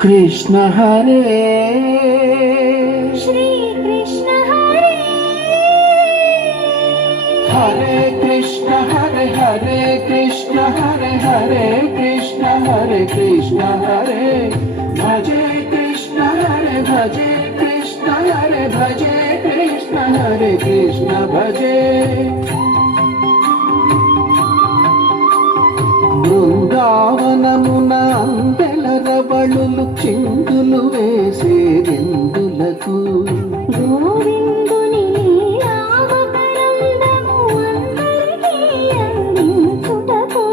कृष्ण हरे श्री कृष्ण हरे हरे कृष्ण हरे हरे कृष्ण हरे हरे कृष्ण हरे कृष्ण हरे भजे कृष्ण हरे भजे कृष्ण हरे भजे कृष्ण हरे कृष्ण भजे బృందావనమున అందెల రవళులు చిందులు వేసేదెందులకు గోవిందుని లీలావతరందము అందరికీ అందించుటకు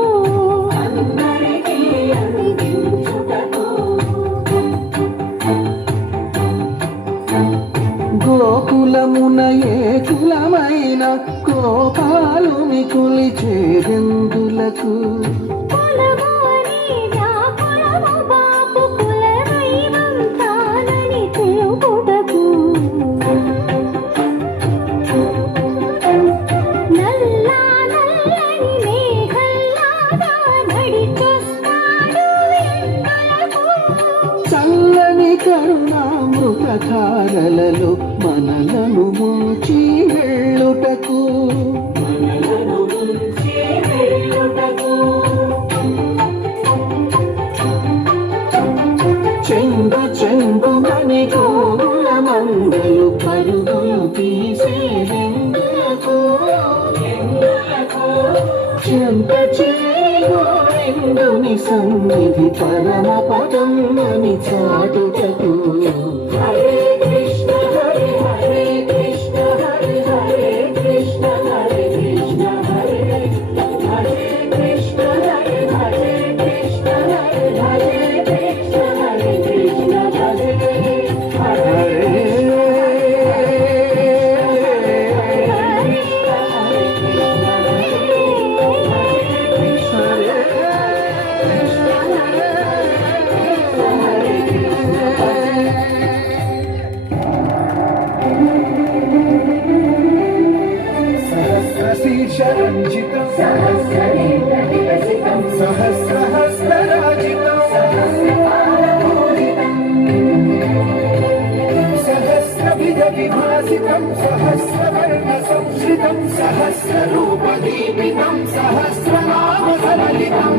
గోకులమున ఏ కులమైన గోపాలుని కొలిచేదెందులకు చల్లని కరుణామృతధారలలో మనలను ముంచి వెళ్ళుటకు చెంగు చెంగుమని గోగుల మందలు పరుగులు తీసేదెందులకు చెంత చేరుని సన్నిధి పరమ పదం అని చాటుటకు హరే కృష్ణ హరే హరే కృష్ణ హరే హరే కృష్ణ హరే కృష్ణ హరే హరే కృష్ణ హరే హరే కృష్ణ హరే హరే కృష్ణ హరే కృష్ణ హరే హరే सहस्रशीर्षरञ्जितं सहस्रनेत्रविकसितं सहस्रहस्तराजितं सहस्रपादपूजितं सहस्रविधविभासितं सहस्रवर्णसंश्रितं सहस्ररूपदीपितं सहस्रनामसमलितं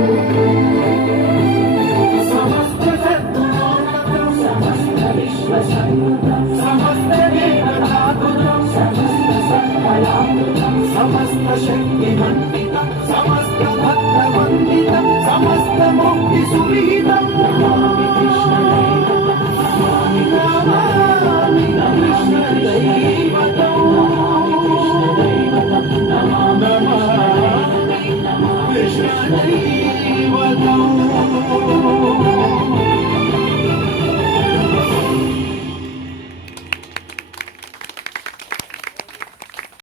समस्तसद्गुणोन्नतं समस्तविश्वसन्नुतं समस्तदेवतातुलं समस्तसत्फलामृतं समस्तशक्तिमण्डितं समस्तभक्तवन्दितं समस्तमुक्तिसुविहितं नमामि कृष्णदैवतं नमामि कृष्णदैवतं नमामि कृष्णदैवतं